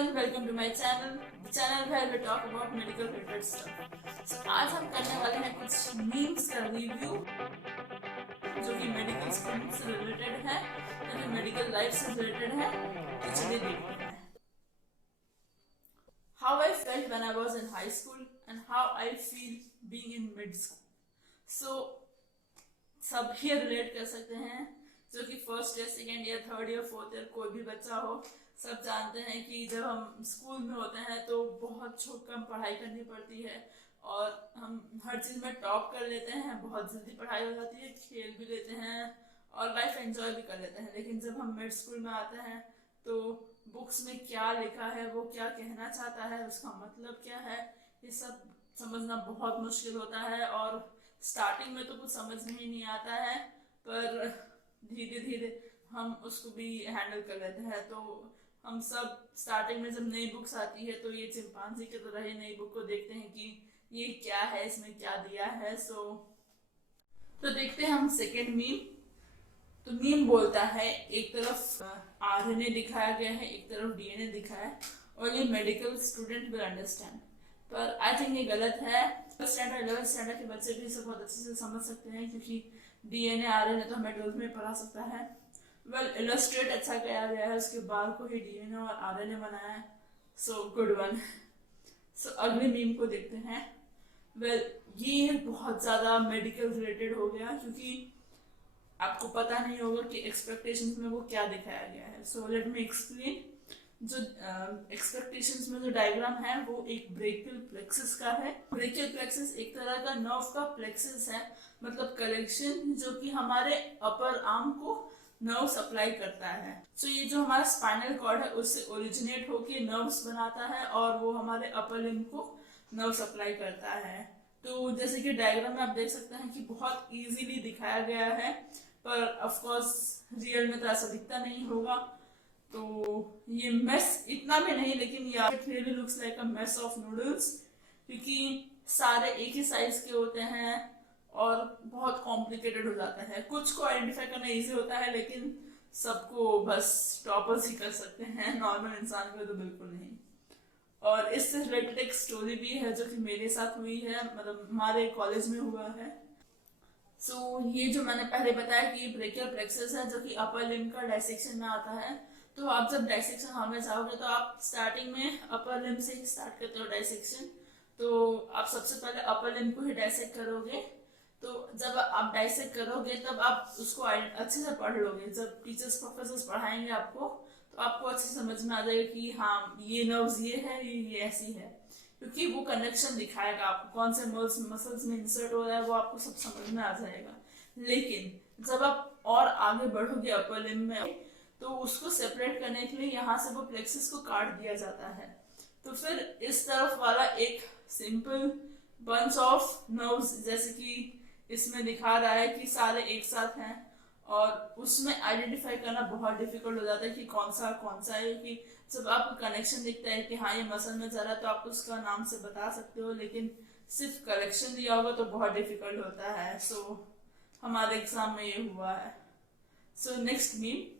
everyone, welcome to my channel. The channel where we talk about medical related stuff. So आज हम करने वाले हैं कुछ मीम्स का रिव्यू जो कि मेडिकल स्टूडेंट से रिलेटेड है या फिर मेडिकल लाइफ से रिलेटेड है। तो चलिए देखते हैं। How I felt when I was in high school and how I feel being in mid school. So सब ही रिलेट कर सकते हैं, जो कि first year, second year, third year, fourth year कोई भी बच्चा हो, सब जानते हैं कि जब हम स्कूल में होते हैं तो बहुत छोट कम पढ़ाई करनी पड़ती है और हम हर चीज़ में टॉप कर लेते हैं, बहुत जल्दी पढ़ाई हो जाती है, खेल भी लेते हैं और लाइफ एंजॉय भी कर लेते हैं। लेकिन जब हम मिड स्कूल में आते हैं तो बुक्स में क्या लिखा है, वो क्या कहना चाहता है, उसका मतलब क्या है, ये सब समझना बहुत मुश्किल होता है। और स्टार्टिंग में तो कुछ समझ में ही नहीं आता है, पर धीरे धीरे हम उसको भी हैंडल कर लेते हैं। तो हम सब स्टार्टिंग में जब नई बुक्स आती है तो ये चिंपांजी की तरह ही नई बुक को देखते हैं कि ये क्या है, इसमें क्या दिया है। तो देखते हैं हम सेकेंड मीम। तो मीम बोलता है एक तरफ आरएनए दिखाया गया है, एक तरफ डीएनए दिखाया है और ये मेडिकल स्टूडेंट विल अंडरस्टैंड, पर आई थिंक ये गलत है। स्टैंडर्ड 11th स्टैंडर्ड के बच्चे भी इसे बहुत अच्छे से समझ सकते हैं, क्योंकि डीएनए आरएनए तो हमें 12th में पढ़ा सकता है। इलस्ट्रेट अच्छा किया गया है, उसके बाद को ही डीएनए और आरएनए बनाया है। So good one. सो अगले मीम को देखते हैं। ये बहुत ज़्यादा मेडिकल रिलेटेड हो गया, क्योंकि आपको पता नहीं होगा कि एक्सपेक्टेशंस में वो क्या दिखाया गया है। So let me explain. जो एक्सपेक्टेशंस में जो डायग्राम है वो एक ब्रेकियल प्लेक्सस का है। ब्रेकियल प्लेक्सस एक तरह का नर्व का प्लेक्सस है, मतलब कलेक्शन जो कि हमारे अपर आर्म को नर्व सप्लाई करता है। सो ये जो हमारा स्पाइनल कॉर्ड है उससे ओरिजिनेट होके नर्व्स बनाता है और वो हमारे अपर लिम्ब को नर्व सप्लाई करता है। तो जैसे कि डायग्राम में आप देख सकते हैं कि बहुत इजीली दिखाया गया है, पर ऑफ कोर्स रियल में तो ऐसा दिखता नहीं होगा। तो ये मेस इतना भी नहीं, लेकिन it really looks like a mess of noodles, क्योंकि सारे एक ही साइज के होते हैं और बहुत कॉम्प्लिकेटेड हो जाता है। कुछ को आइडेंटिफाई करना इजी होता है, लेकिन सबको बस टॉपर्स ही कर सकते हैं, नॉर्मल इंसान को तो बिल्कुल नहीं। और इससे रिलेटेड एक स्टोरी भी है जो कि मेरे साथ हुई है, मतलब हमारे कॉलेज में हुआ है। ये जो मैंने पहले बताया कि ब्रेकियल प्लेक्सस है जो कि अपर लिम्ब का डायसेक्शन में आता है। तो आप जब डायसेक्शन हॉल में जाओगे तो आप स्टार्टिंग में अपर लिम्ब से ही स्टार्ट करते हो डायसेक्शन। तो आप सबसे पहले अपर लिम्ब को ही डायसेक्ट करोगे। तो जब आप डायसेक्ट करोगे तब आप उसको अच्छे से पढ़ लोगे। जब टीचर्स प्रोफेसर्स पढ़ाएंगे आपको तो आपको अच्छे से समझ में आ जाएगा कि हाँ ये नर्व्स ये है, ये ऐसी है, क्योंकि वो कनेक्शन दिखाएगा आपको कौन से मसल्स में इंसर्ट हो रहा है, वो आपको सब समझ में आ जाएगा। लेकिन जब आप और आगे बढ़ोगे अपर लिम्ब में तो उसको सेपरेट करने के लिए यहाँ से वो प्लेक्सस को काट दिया जाता है। तो फिर इस तरफ वाला एक सिंपल बंच ऑफ नर्व्स, जैसे कि इसमें दिखा रहा है कि सारे एक साथ हैं, और उसमें आइडेंटिफाई करना बहुत डिफिकल्ट हो जाता है कि कौन सा है। कि जब आपको कनेक्शन दिखता है कि हाँ ये मसल में जा रहा है तो आप उसका नाम से बता सकते हो, लेकिन सिर्फ कलेक्शन दिया होगा तो बहुत डिफिकल्ट होता है। हमारे एग्जाम में ये हुआ है। नेक्स्ट मीम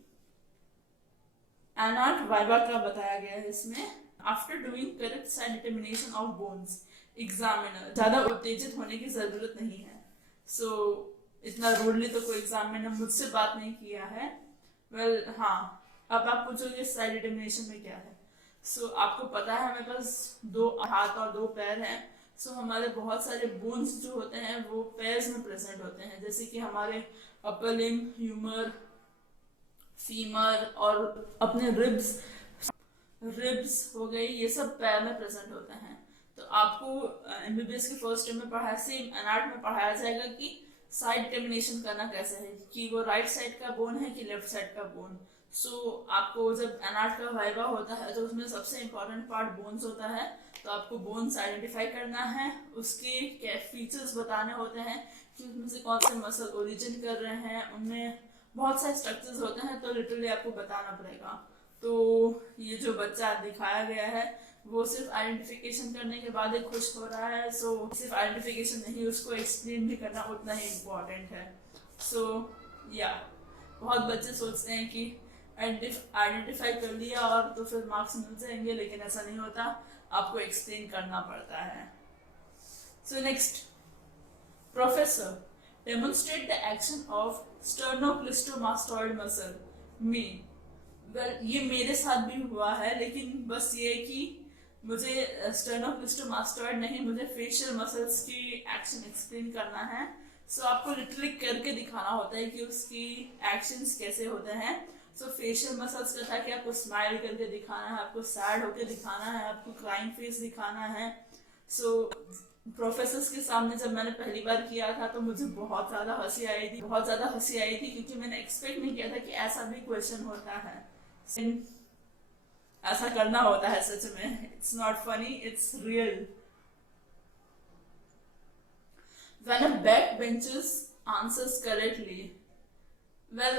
एनार्ट वाइवा का बताया गया है। इसमें after doing correct side determination of bones examiner, ज्यादा उत्तेजित होने की जरूरत नहीं है। इतना रूडली तो कोई एग्जामिनर मुझसे बात नहीं किया है। हाँ, अब आप पूछोगे साइड डिटर्मिनेशन में क्या है। आपको पता है हमारे पास 2 हाथ और 2 पैर हैं। हमारे बहुत सारे बोन्स जो होते हैं वो पैर्स में प्रेजेंट होते हैं, जैसे कि हमारे अपर लिम्ब, ह्यूमर, फीमर और अपने रिब्स हो गई, ये सब पैर में प्रेजेंट होते हैं। तो आपको एमबीबीएस के फर्स्ट ईयर में पढ़ाया, सेम एनाट में पढ़ाया जाएगा कि साइड डिटर्मिनेशन करना कैसे है, कि वो राइट साइड का बोन है कि लेफ्ट साइड का बोन। आपको जब एनाट का वाइवा होता है तो उसमें सबसे इम्पोर्टेंट पार्ट बोन्स होता है। तो आपको बोन्स आइडेंटिफाई करना है, उसके क्या फीचर्स बताने होते हैं कि उसमें से कौन से मसल ओरिजिन कर रहे हैं, उनमें बहुत सारे स्ट्रक्चर्स होते हैं, तो लिटरली आपको बताना पड़ेगा। तो ये जो बच्चा दिखाया गया है वो सिर्फ आइडेंटिफिकेशन करने के बाद ही खुश हो रहा है। सिर्फ आइडेंटिफिकेशन नहीं, उसको एक्सप्लेन भी करना उतना ही इम्पोर्टेंट है। बहुत बच्चे सोचते हैं कि आइडेंटिफाई कर लिया और तो फिर मार्क्स मिल जाएंगे, लेकिन ऐसा नहीं होता, आपको एक्सप्लेन करना पड़ता है. So next, professor demonstrate the action of sternocleistomastoid muscle me. Well ये मेरे साथ भी हुआ है, लेकिन बस ये कि मुझे स्टर्नोक्लिस्टोमास्टॉइड नहीं, मुझे फेशियल मसल्स की एक्शन एक्सप्लेन करना है. सो आपको लिटरली करके दिखाना होता है कि उसकी एक्शंस कैसे होते हैं. सो फेशियल मसल्स का था कि आपको स्माइल करके दिखाना है, आपको सैड होकर दिखाना है, आपको क्राइंग फेस दिखाना है. सो प्रोफेसर्स के सामने जब मैंने पहली बार किया था तो मुझे बहुत ज़्यादा हंसी आई थी, क्योंकि मैंने एक्सपेक्ट नहीं किया था कि ऐसा भी क्वेश्चन होता है. ऐसा करना होता है सच में. It's not funny, it's real. When a backbenchers answers correctly, well,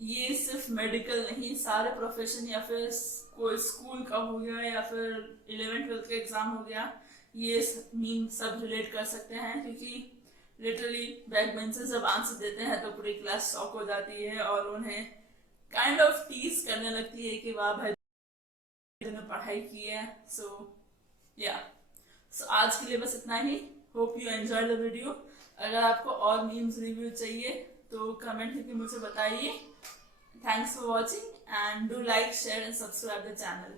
ये सिर्फ मेडिकल नहीं, सारे प्रोफेशन या फिर कोई स्कूल का हो गया या फिर 11th-12th का एग्जाम हो गया, ये मीम सब रिलेट कर सकते हैं. क्योंकि लिटरली बैक बेंचर्स जब आंसर देते हैं तो पूरी क्लास शॉक हो जाती है और उन्हें काइंड ऑफ टीज करने लगती है कि वाह भाई तुमने पढ़ाई की है. सो या, सो आज के लिए बस इतना ही. Hope you enjoy the video. अगर आपको और मीम्स रिव्यू चाहिए तो कमेंट करके मुझे बताइए. Thanks for watching and do like, share and subscribe the channel.